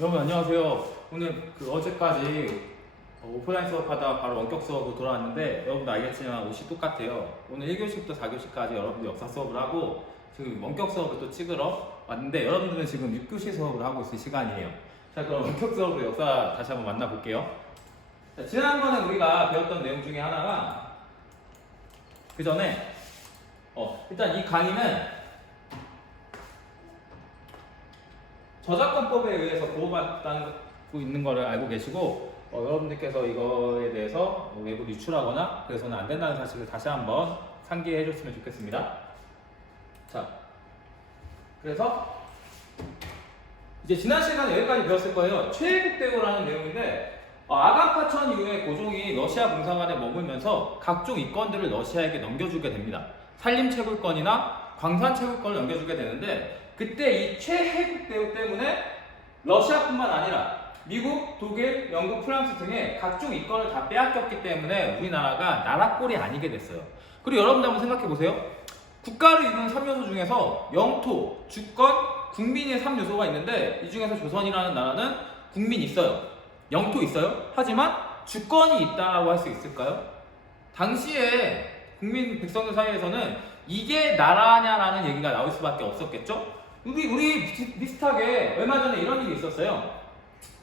여러분 안녕하세요. 오늘 어제까지 오프라인 수업하다 바로 원격 수업으로 돌아왔는데 여러분도 알겠지만 옷이 똑같아요. 오늘 1교시부터 4교시까지 여러분들 역사 수업을 하고 지금 원격 수업을 또 찍으러 왔는데 여러분들은 지금 6교시 수업을 하고 있을 시간이에요. 자, 그럼 원격 수업으로 역사 다시 한번 만나볼게요. 자, 지난번에 우리가 배웠던 내용 중에 하나가 그 전에 일단 이 강의는 저작권법에 의해서 보호받고 있는 것을 알고 계시고 여러분들께서 이거에 대해서 외부 유출하거나 그래서는 안 된다는 사실을 다시 한번 상기해 줬으면 좋겠습니다. 자, 그래서 이제 지난 시간에 여기까지 배웠을 거예요. 최애국대우라는 내용인데 아간파천 이후에 고종이 러시아 공사관에 머물면서 각종 이권들을 러시아에게 넘겨주게 됩니다. 산림채굴권이나 광산채굴권을 넘겨주게 되는데 그때 이 최애국대우 때문에 러시아뿐만 아니라 미국, 독일, 영국, 프랑스 등의 각종 이권을 다 빼앗겼기 때문에 우리나라가 나라꼴이 아니게 됐어요. 그리고 여러분들 한번 생각해 보세요. 국가를 이루는 3요소 중에서 영토, 주권, 국민의 3요소가 있는데 이 중에서 조선이라는 나라는 국민 있어요. 영토 있어요. 하지만 주권이 있다고 할 수 있을까요? 당시에 국민 백성들 사이에서는 이게 나라냐라는 얘기가 나올 수밖에 없었겠죠? 우리 비슷하게 얼마 전에 이런 일이 있었어요.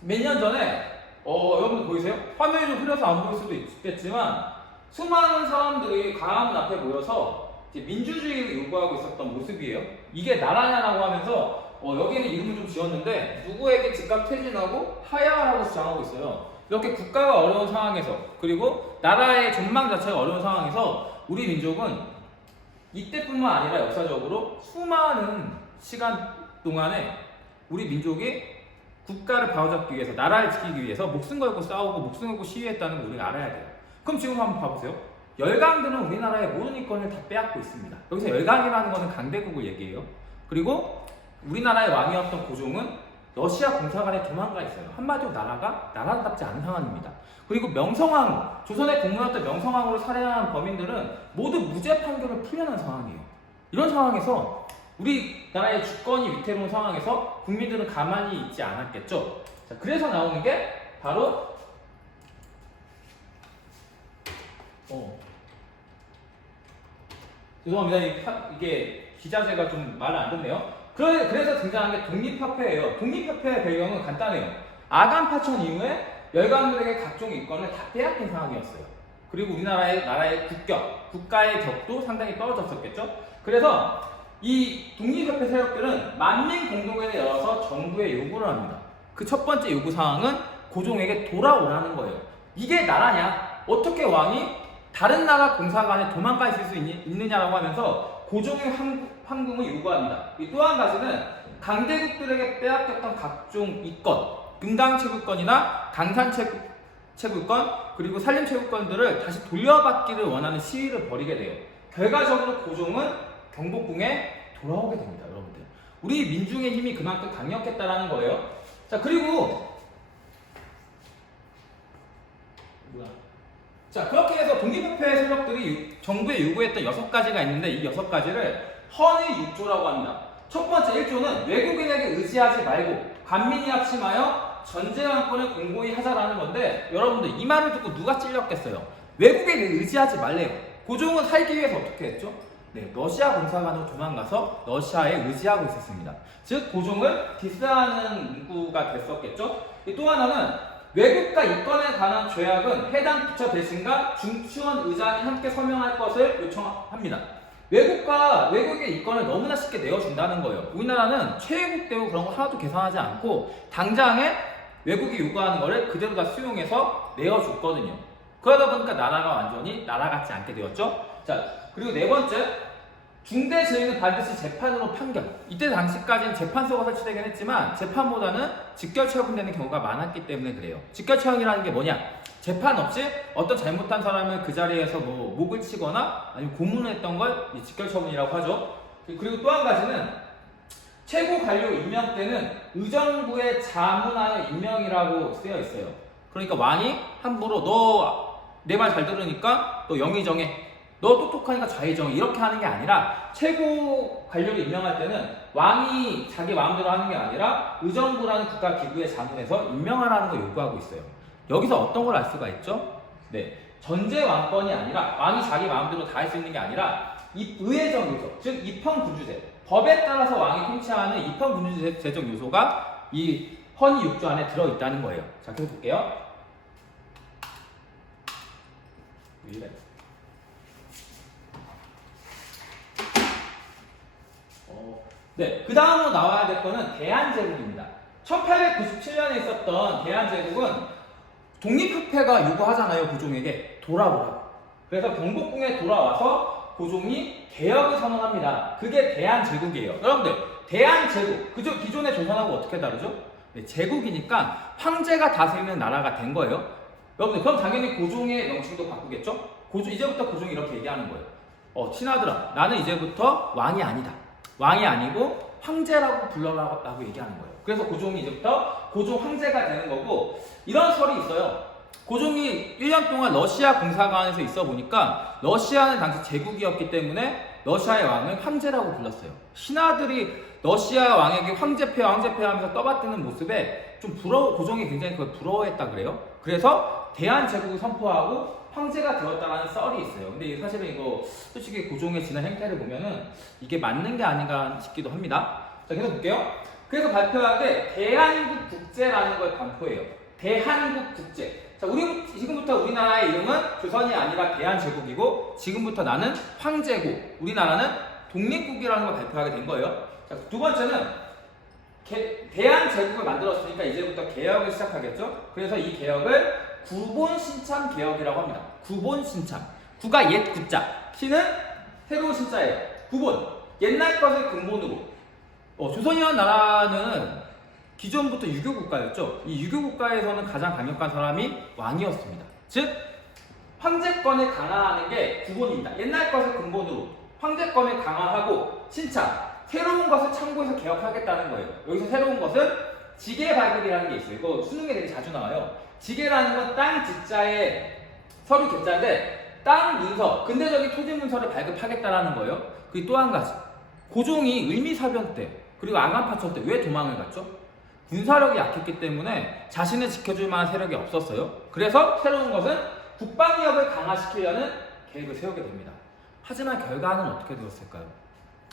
몇 년 전에 여러분들 보이세요? 화면이 좀 흐려서 안 보일 수도 있겠지만 수많은 사람들이 광화문 앞에 모여서 이제 민주주의를 요구하고 있었던 모습이에요. 이게 나라냐라고 하면서 여기는 이름을 좀 지었는데 누구에게 즉각 퇴진하고 하야하라고 주장하고 있어요. 이렇게 국가가 어려운 상황에서 그리고 나라의 전망 자체가 어려운 상황에서 우리 민족은 이때뿐만 아니라 역사적으로 수많은 시간 동안에 우리 민족이 국가를 바로잡기 위해서 나라를 지키기 위해서 목숨 걸고 싸우고 목숨 걸고 시위했다는 걸 우리가 알아야 돼요. 그럼 지금 한번 봐보세요. 열강들은 우리나라의 모든 이권을 다 빼앗고 있습니다. 여기서 열강이라는 것은 강대국을 얘기해요. 그리고 우리나라의 왕이었던 고종은 러시아 공사관에 도망가 있어요. 한마디로 나라가 나라답지 않은 상황입니다. 그리고 명성황후, 조선의 공무원이었던 명성황후를 살해한 범인들은 모두 무죄 판결을 풀려난 상황이에요. 이런 상황에서 우리나라의 주권이 위태로운 상황에서 국민들은 가만히 있지 않았겠죠. 자, 그래서 나오는 게 바로 죄송합니다. 이게 기자재가 좀 말을 안 듣네요. 그래서 등장한 게 독립협회예요. 독립협회의 배경은 간단해요. 아간파천 이후에 열강들에게 각종 이권을 다 빼앗긴 상황이었어요. 그리고 나라의 국가의 격도 상당히 떨어졌었겠죠. 그래서 이 독립협회 세력들은 만민 공동회를 열어서 정부에 요구를 합니다. 그 첫 번째 요구 사항은 고종에게 돌아오라는 거예요. 이게 나라냐? 어떻게 왕이 다른 나라 공사관에 도망가 있을 수 있느냐라고 하면서 고종의 황궁을 요구합니다. 또 한 가지는 강대국들에게 빼앗겼던 각종 이권, 금강채굴권이나 강산채굴권, 그리고 산림채굴권들을 다시 돌려받기를 원하는 시위를 벌이게 돼요. 결과적으로 고종은 경복궁에 돌아오게 됩니다, 여러분들. 우리 민중의 힘이 그만큼 강력했다라는 거예요. 자, 그리고 자, 그렇게 해서 독립협회 세력들이 정부에 요구했던 6가지가 있는데 이 6가지를 헌의 6조라고 합니다. 첫 번째 1조는 외국인에게 의지하지 말고 관민이 합심하여 전제왕권을 공고히 하자라는 건데 여러분들 이 말을 듣고 누가 찔렸겠어요? 외국에게 의지하지 말래요. 고종은 살기 위해서 어떻게 했죠? 네, 러시아 공사관으로 도망가서 러시아에 의지하고 있었습니다. 즉 고종을 디스하는 문구가 됐었겠죠? 또 하나는 외국과 이권에 관한 조약은 해당 부처 대신과 중추원 의장이 함께 서명할 것을 요청합니다. 외국의 이권을 너무나 쉽게 내어준다는 거예요. 우리나라는 최애국대우 그런 거 하나도 계산하지 않고 당장에 외국이 요구하는 거를 그대로 다 수용해서 내어줬거든요. 그러다 보니까 나라가 완전히 나라 같지 않게 되었죠. 자, 그리고 네 번째, 중대 죄인은 반드시 재판으로 판결. 이때 당시까지는 재판소가 설치되긴 했지만 재판보다는 직결 처분되는 경우가 많았기 때문에 그래요. 직결 처형이라는 게 뭐냐? 재판 없이 어떤 잘못한 사람을 그 자리에서 목을 치거나 아니면 고문을 했던 걸 직결 처분이라고 하죠. 그리고 또 한 가지는 최고 관료 임명 때는 의정부의 자문하여 임명이라고 쓰여 있어요. 그러니까 왕이 함부로 너 내 말 잘 들으니까 너 영의정해, 너 똑똑하니까 좌의정해 이렇게 하는 게 아니라 최고 관료를 임명할 때는 왕이 자기 마음대로 하는 게 아니라 의정부라는 국가 기구에 자문해서 임명하라는 걸 요구하고 있어요. 여기서 어떤 걸 알 수가 있죠? 네, 전제 왕권이 아니라 왕이 자기 마음대로 다 할 수 있는 게 아니라 의회적 요소, 즉 입헌군주제, 법에 따라서 왕이 통치하는 입헌군주제적 요소가 이 헌의 6조 안에 들어있다는 거예요. 자, 계속 볼게요. 네, 그 다음으로 나와야 될 거는 대한제국입니다. 1897년에 있었던 대한제국은 독립협회가 요구하잖아요, 고종에게. 돌아오라고. 그래서 경복궁에 돌아와서 고종이 개혁을 선언합니다. 그게 대한제국이에요. 여러분들, 대한제국, 기존의 조선하고 어떻게 다르죠? 네, 제국이니까 황제가 다스리는 나라가 된 거예요. 여러분들, 그럼 당연히 고종의 명칭도 바꾸겠죠? 이제부터 고종이 이렇게 얘기하는 거예요. 친아들아, 나는 이제부터 왕이 아니다. 왕이 아니고 황제라고 불러라고 얘기하는 거예요. 그래서 고종이 이제부터 고종 황제가 되는 거고, 이런 설이 있어요. 고종이 1년 동안 러시아 공사관에서 있어 보니까 러시아는 당시 제국이었기 때문에 러시아의 왕을 황제라고 불렀어요. 신하들이 러시아 왕에게 황제폐하 하면서 떠받드는 모습에 좀 고종이 굉장히 그걸 부러워했다 그래요. 그래서 대한제국을 선포하고 황제가 되었다라는 썰이 있어요. 근데 사실은 이거 솔직히 고종의 지난 행태를 보면은 이게 맞는 게 아닌가 싶기도 합니다. 자, 계속 볼게요. 그래서 발표한 게 대한국국제라는 걸 반포해요. 대한국국제. 자, 지금부터 우리나라의 이름은 조선이 아니라 대한제국이고, 지금부터 나는 황제고, 우리나라는 독립국이라는 걸 발표하게 된 거예요. 자, 두 번째는 대한제국을 만들었으니까 이제부터 개혁을 시작하겠죠. 그래서 이 개혁을 구본신참 개혁이라고 합니다. 구본신참. 구가 옛 구자, 신은 새로운 신자예요. 구본. 옛날 것을 근본으로. 조선이라는 나라는 기존부터 유교국가였죠. 이 유교국가에서는 가장 강력한 사람이 왕이었습니다. 즉, 황제권을 강화하는 게 구본입니다. 옛날 것을 근본으로 황제권을 강화하고 신참, 새로운 것을 참고해서 개혁하겠다는 거예요. 여기서 새로운 것은 지계 발급이라는 게 있어요. 이거 수능에 되게 자주 나와요. 지계라는 건 땅 지자의 서류 개자인데, 땅 문서, 근대적인 토지 문서를 발급하겠다라는 거예요. 그리고 또 한 가지, 고종이 을미사변 때 그리고 아간파천 때 왜 도망을 갔죠? 군사력이 약했기 때문에 자신을 지켜줄 만한 세력이 없었어요. 그래서 새로운 것은 국방력을 강화시키려는 계획을 세우게 됩니다. 하지만 결과는 어떻게 되었을까요?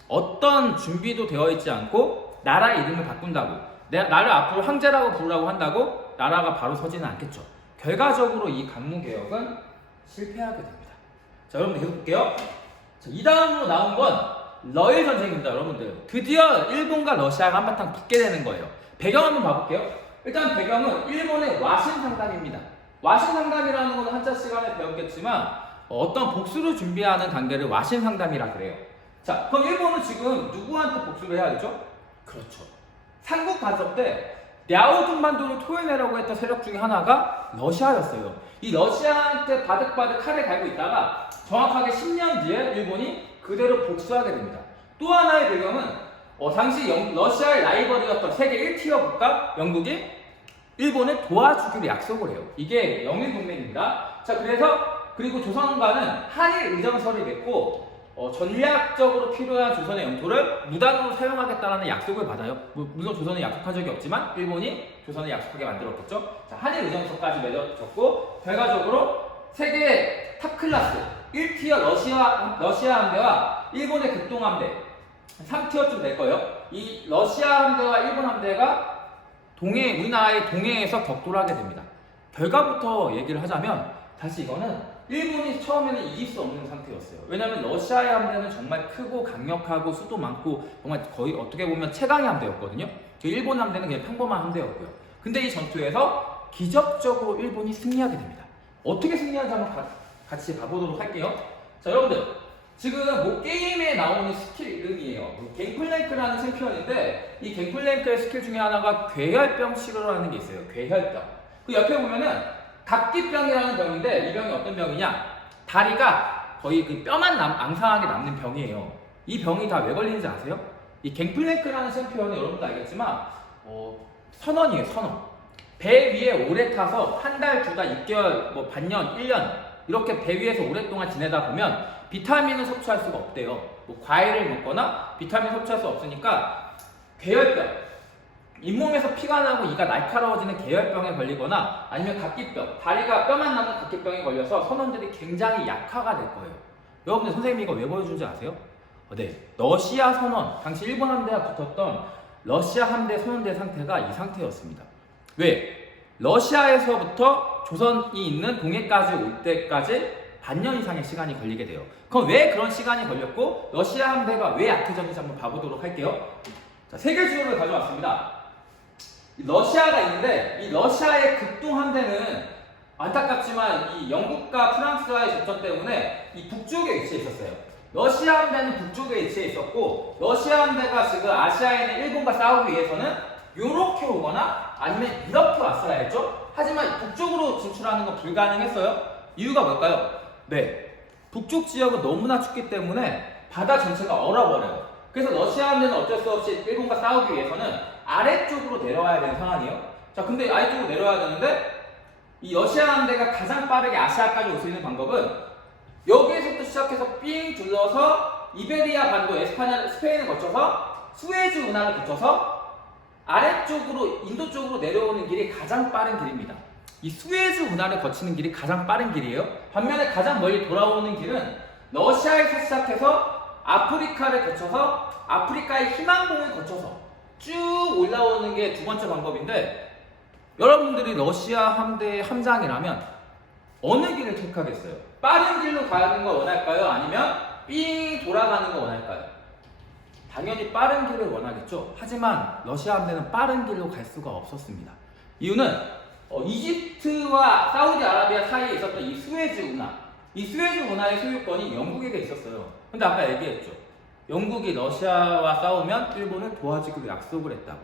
어떤 준비도 되어 있지 않고 나라 이름을 바꾼다고, 나를 앞으로 황제라고 부르라고 한다고 나라가 바로 서지는 않겠죠. 결과적으로 이 강무개혁은 실패하게 됩니다. 자, 여러분들 계속 볼게요. 자, 이 다음으로 나온 건 러일 전쟁입니다. 여러분들, 드디어 일본과 러시아가 한바탕 붙게 되는 거예요. 배경 한번 봐볼게요. 일단 배경은 일본의 와신 상담입니다. 와신 상담이라는 건 한자 시간에 배웠겠지만 어떤 복수를 준비하는 단계를 와신 상담이라 그래요. 자, 그럼 일본은 지금 누구한테 복수를 해야 되죠? 그렇죠. 삼국 간섭 때 랴오둥반도를 토해내라고 했던 세력 중에 하나가 러시아였어요. 이 러시아한테 바득바득 칼을 갈고 있다가 정확하게 10년 뒤에 일본이 그대로 복수하게 됩니다. 또 하나의 배경은 당시 러시아의 라이벌이었던 세계 1티어 국가 영국이 일본을 도와주기로 약속을 해요. 이게 영일동맹입니다. 자, 그리고 조선과는 한일 의정서를 맺고 전략적으로 필요한 조선의 영토를 무단으로 사용하겠다는 약속을 받아요. 물론 조선은 약속한 적이 없지만 일본이 조선을 약속하게 만들었겠죠. 자, 한일 의정서까지 맺어졌고, 결과적으로 세계 탑클래스 1티어 러시아 함대와 일본의 극동함대 3티어쯤 될 거예요. 이 러시아 함대와 일본 함대가 우리나라의 동해에서 격돌하게 됩니다. 결과부터 얘기를 하자면, 사실 이거는 일본이 처음에는 이길 수 없는 상태였어요. 왜냐하면 러시아의 함대는 정말 크고 강력하고 수도 많고 정말 거의 어떻게 보면 최강의 함대였거든요. 일본 함대는 그냥 평범한 함대였고요. 근데 이 전투에서 기적적으로 일본이 승리하게 됩니다. 어떻게 승리하는지 한번 같이 봐보도록 할게요. 자, 여러분들, 지금 게임에 나오는 스킬 이름이에요. 갱플랭크라는 챔피언인데, 이 갱플랭크의 스킬 중에 하나가 괴혈병 치료라는 게 있어요. 괴혈병. 그 옆에 보면은 각기병이라는 병인데, 이 병이 어떤 병이냐? 다리가 거의 그 뼈만 앙상하게 남는 병이에요. 이 병이 다 왜 걸리는지 아세요? 이 갱플랭크라는 챔피언은 여러분도 알겠지만 선원이에요, 선원. 배 위에 오래 타서 한 달, 두 달, 6개월, 반년, 1년 이렇게 배 위에서 오랫동안 지내다 보면 비타민을 섭취할 수가 없대요. 과일을 먹거나 비타민 섭취할 수 없으니까 괴혈병. 잇몸에서 피가 나고 이가 날카로워지는 괴혈병에 걸리거나 아니면 각기병, 다리가 뼈만 남는 각기병에 걸려서 선원들이 굉장히 약화가 될 거예요. 여러분들 선생님이 이거 왜 보여준지 아세요? 네, 러시아 선원, 당시 일본 함대가 붙었던 러시아 함대 선원들의 상태가 이 상태였습니다. 왜? 러시아에서부터 조선이 있는 동해까지 올 때까지 반년 이상의 시간이 걸리게 돼요. 그럼 왜 그런 시간이 걸렸고 러시아 함대가 왜 약해졌는지 한번 봐보도록 할게요. 자, 세계 지도를 가져왔습니다. 러시아가 있는데 이 러시아의 극동 함대는 안타깝지만 이 영국과 프랑스와의 접전 때문에 이 북쪽에 위치해 있었어요. 러시아 함대는 북쪽에 위치해 있었고 러시아 함대가 지금 아시아에 있는 일본과 싸우기 위해서는 이렇게 오거나 아니면 이렇게 왔어야 했죠. 하지만 북쪽으로 진출하는 건 불가능했어요. 이유가 뭘까요? 네, 북쪽 지역은 너무나 춥기 때문에 바다 전체가 얼어버려요. 그래서 러시아 함대는 어쩔 수 없이 일본과 싸우기 위해서는 아래쪽으로 내려와야 되는 상황이에요. 자, 근데 아래쪽으로 내려와야 되는데 이 러시아 함대가 가장 빠르게 아시아까지 올 수 있는 방법은 여기에서부터 시작해서 삥 둘러서 이베리아 반도, 스페인을 거쳐서 스웨즈 운하를 거쳐서 아래쪽으로 인도 쪽으로 내려오는 길이 가장 빠른 길입니다. 이 스웨즈 운하를 거치는 길이 가장 빠른 길이에요. 반면에 가장 멀리 돌아오는 길은 러시아에서 시작해서 아프리카를 거쳐서 아프리카의 희망봉을 거쳐서 쭉 올라오는 게 두 번째 방법인데 여러분들이 러시아 함대의 함장이라면 어느 길을 택하겠어요? 빠른 길로 가는 걸 원할까요? 아니면 삥 돌아가는 걸 원할까요? 당연히 빠른 길을 원하겠죠. 하지만 러시아 함대는 빠른 길로 갈 수가 없었습니다. 이유는 이집트와 사우디아라비아 사이에 있었던 이 스웨즈 운하, 이 스웨즈 운하의 소유권이 영국에게 있었어요. 근데 아까 얘기했죠. 영국이 러시아와 싸우면 일본을 도와주기로 약속을 했다고.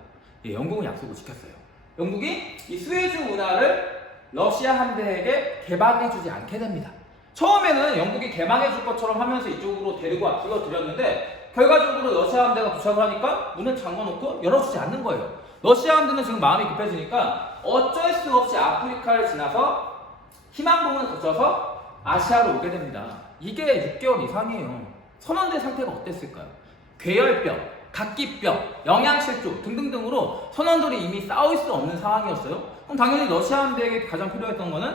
예, 영국은 약속을 지켰어요. 영국이 이 스웨즈 운하를 러시아 함대에게 개방해주지 않게 됩니다. 처음에는 영국이 개방해줄 것처럼 하면서 이쪽으로 데리고 불러들였는데 결과적으로 러시아 함대가 도착을 하니까 문을 잠궈놓고 열어주지 않는 거예요. 러시아 함대는 지금 마음이 급해지니까 어쩔 수 없이 아프리카를 지나서 희망봉을 거쳐서 아시아로 오게 됩니다. 이게 6개월 이상이에요. 선원들의 상태가 어땠을까요? 괴혈병, 각기병, 영양실조 등등등으로 선원들이 이미 싸울 수 없는 상황이었어요. 그럼 당연히 러시아 함대에게 가장 필요했던 거는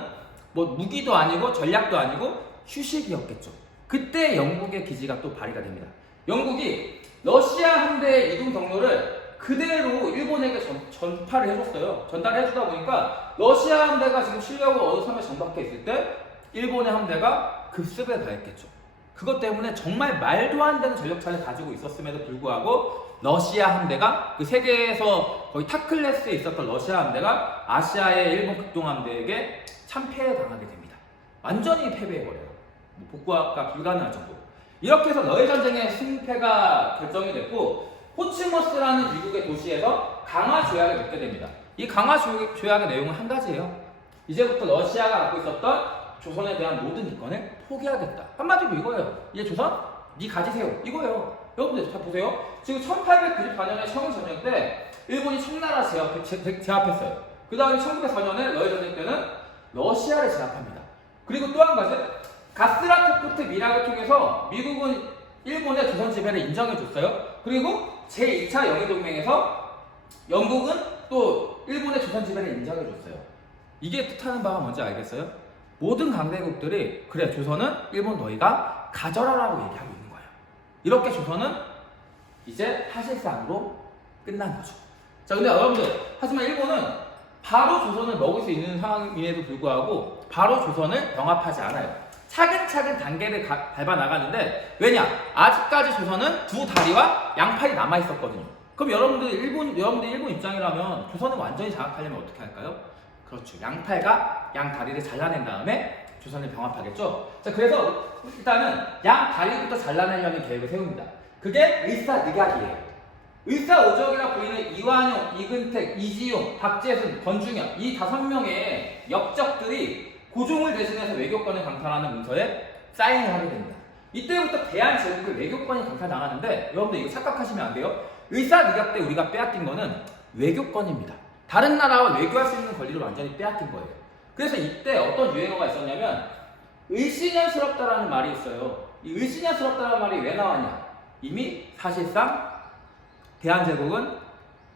뭐 무기도 아니고 전략도 아니고 휴식이었겠죠. 그때 영국의 기지가 또 발휘가 됩니다. 영국이 러시아 함대의 이동 경로를 그대로 일본에게 전파를 해줬어요. 전달을 해주다 보니까 러시아 함대가 지금 실력을 어느 섬에 정박해 있을 때 일본의 함대가 급습에 가했겠죠. 그것 때문에 정말 말도 안 되는 전력차를 가지고 있었음에도 불구하고 러시아 함대가 그 세계에서 거의 탑 클래스에 있었던 러시아 함대가 아시아의 일본 극동 함대에게 참패에 당하게 됩니다. 완전히 패배해버려요. 복구가 불가능할 정도로. 이렇게 해서 러일 전쟁의 승패가 결정이 됐고 포츠머스라는 미국의 도시에서 강화 조약을 맺게 됩니다. 이 강화 조약의 내용은 한 가지예요. 이제부터 러시아가 갖고 있었던 조선에 대한 모든 이권을 포기하겠다. 한마디로 이거예요. 이제 조선? 니 가지세요. 이거예요. 여러분들 잘 보세요. 지금 1894년에 청일전쟁 때 일본이 청나라 제압했어요. 그 다음에 1904년에 러일 전쟁 때는 러시아를 제압합니다. 그리고 또 한 가지 가스라트포트 미락을 통해서 미국은 일본의 조선 지배를 인정해줬어요. 그리고 제2차 영해동맹에서 영국은 또 일본의 조선 지배를 인정해줬어요. 이게 뜻하는 바가 뭔지 알겠어요? 모든 강대국들이 그래 조선은 일본 너희가 가져라라고 얘기하고 있는 거예요. 이렇게 조선은 이제 사실상으로 끝난 거죠. 자, 근데 여러분들 하지만 일본은 바로 조선을 먹을 수 있는 상황임에도 불구하고 바로 조선을 병합하지 않아요. 차근차근 단계를 밟아 나가는데 왜냐? 아직까지 조선은 두 다리와 양팔이 남아 있었거든요. 그럼 여러분들 일본 입장이라면 조선을 완전히 장악하려면 어떻게 할까요? 그렇죠. 양팔과 양 다리를 잘라낸 다음에 조선을 병합하겠죠. 자, 그래서 일단은 양 다리부터 잘라내려는 계획을 세웁니다. 그게 의사늑약이에요. 의사오적이라 불리는 이완용, 이근택, 이지용, 박재순, 권중현 이 5명의 역적들이 고종을 대신해서 외교권을 강탈하는 문서에 사인을 하게 됩니다. 이때부터 대한제국의 외교권이 강탈당하는데 여러분들 이거 착각하시면 안 돼요. 의사늑약 때 우리가 빼앗긴 거는 외교권입니다. 다른 나라와 외교할 수 있는 권리를 완전히 빼앗긴 거예요. 그래서 이때 어떤 유행어가 있었냐면 을씨년스럽다라는 말이 있어요. 이 을씨년스럽다라는 말이 왜 나왔냐? 이미 사실상 대한제국은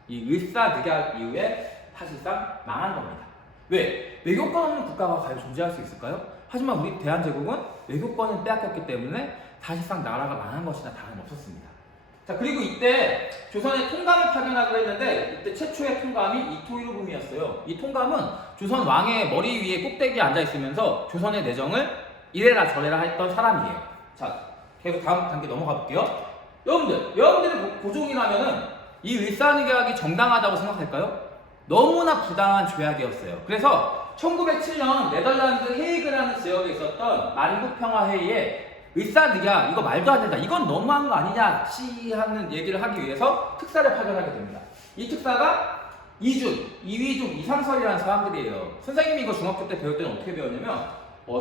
이 을사늑약 이후에 사실상 망한 겁니다. 왜? 외교권 없는 국가가 과연 존재할 수 있을까요? 하지만 우리 대한제국은 외교권을 빼앗겼기 때문에 사실상 나라가 망한 것이나 다름없었습니다. 자, 그리고 이때 조선에 통감을 파견하기로 했는데 이때 최초의 통감이 이토15부미였어요. 이 통감은 조선 왕의 머리 위에 꼭대기에 앉아 있으면서 조선의 내정을 이래라 저래라 했던 사람이에요. 자, 계속 다음 단계 넘어가 볼게요. 여러분들의 고종이라면은 이 을사늑약이 정당하다고 생각할까요? 너무나 부당한 조약이었어요. 그래서 1907년 네덜란드 헤이그라는 지역에 있었던 만국평화회의에 을사늑약 이거 말도 안 된다, 이건 너무한 거 아니냐 하는 얘기를 하기 위해서 특사를 파견하게 됩니다. 이 특사가 이위중, 이상설이라는 사람들이에요. 선생님이 이거 중학교 때 배울 때는 어떻게 배웠냐면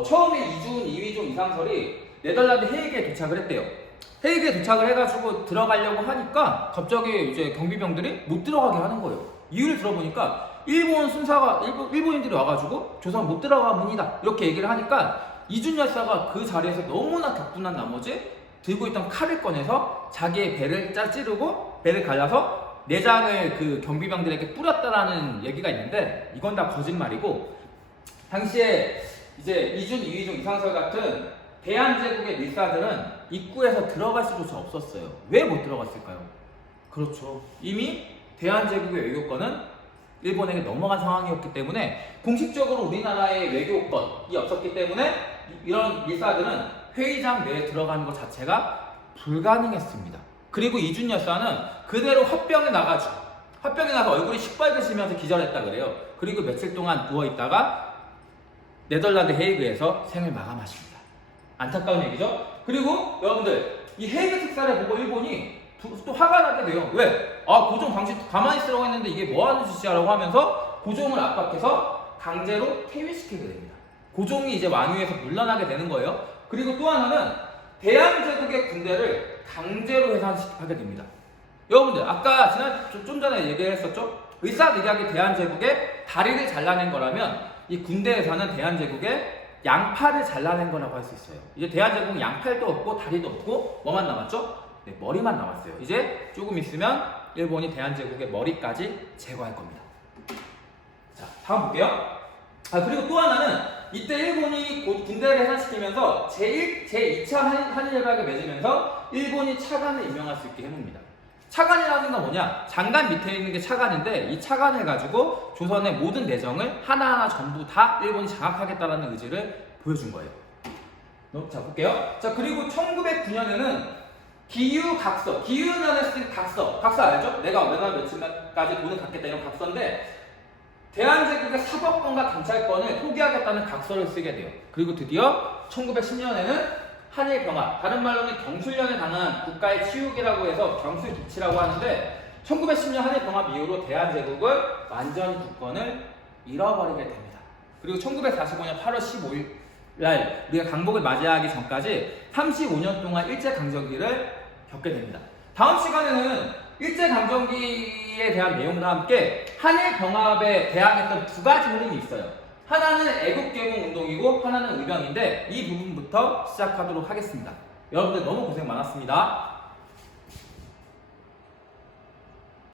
처음에 이준, 이위중, 이상설이 네덜란드 헤이그에 도착을 했대요. 헤이그에 도착을 해가지고 들어가려고 하니까 갑자기 이제 경비병들이 못 들어가게 하는 거예요. 이유를 들어보니까 일본인들이 와가지고 조선 못 들어가 문이다 이렇게 얘기를 하니까 이준 열사가 그 자리에서 너무나 격분한 나머지 들고 있던 칼을 꺼내서 자기의 배를 찌르고 배를 갈라서 내장을 그 경비병들에게 뿌렸다라는 얘기가 있는데 이건 다 거짓말이고, 당시에 이제 이준, 이위중, 이상설 같은 대한제국의 밀사들은 입구에서 들어갈 수조차 없었어요. 왜 못 들어갔을까요? 그렇죠. 이미 대한제국의 외교권은 일본에게 넘어간 상황이었기 때문에 공식적으로 우리나라의 외교권이 없었기 때문에 이런 밀사들은 회의장 내에 들어가는 것 자체가 불가능했습니다. 그리고 이준 열사는 그대로 화병에 나서 얼굴이 시뻘개지면서 기절했다 그래요. 그리고 며칠 동안 누워있다가 네덜란드 헤이그에서 생을 마감하십니다. 안타까운 얘기죠? 그리고 여러분들, 이 헤이그 특사를 보고 일본이 또 화가 나게 돼요. 왜? 고종 당신 가만히 있으라고 했는데 이게 뭐하는 짓이야라고 하면서 고종을 압박해서 강제로 퇴위시키게 됩니다. 고종이 이제 왕위에서 물러나게 되는 거예요. 그리고 또 하나는 대한제국의 군대를 강제로 해산하게 됩니다. 여러분들, 아까 좀 전에 얘기했었죠? 을사늑약이 대한제국의 다리를 잘라낸 거라면 이 군대에서는 대한제국의 양팔을 잘라낸 거라고 할 수 있어요. 이제 대한제국은 양팔도 없고 다리도 없고 뭐만 남았죠? 네, 머리만 남았어요. 이제 조금 있으면 일본이 대한제국의 머리까지 제거할 겁니다. 자, 다음 볼게요. 그리고 또 하나는 이때 일본이 군대를 해산시키면서 제2차 한일협약을 맺으면서 일본이 차관을 임명할 수 있게 해놓습니다. 차관이라는 건 뭐냐? 장관 밑에 있는 게 차관인데 이 차관을 가지고 조선의 모든 내정을 하나하나 전부 다 일본이 장악하겠다는 의지를 보여준 거예요. 자, 볼게요. 자, 그리고 1909년에는 기유난을 쓴 각서 알죠? 내가 얼마 며칠까지 돈을 갚겠다 이런 각서인데 대한제국의 사법권과 경찰권을 포기하겠다는 각서를 쓰게 돼요. 그리고 드디어 1910년에는 한일병합, 다른 말로는 경술련에 당한 국가의 치욕이라고 해서 경술기치라고 하는데 1910년 한일병합 이후로 대한제국은 완전히 국권을 잃어버리게 됩니다. 그리고 1945년 8월 15일 날 우리가 강복을 맞이하기 전까지 35년 동안 일제강점기를 겪게 됩니다. 다음 시간에는 일제강점기에 대한 내용과 함께 한일병합에 대항했던 두 가지 흐름이 있어요. 하나는 애국개몽운동이고 하나는 의병인데 이 부분부터 시작하도록 하겠습니다. 여러분들 너무 고생 많았습니다.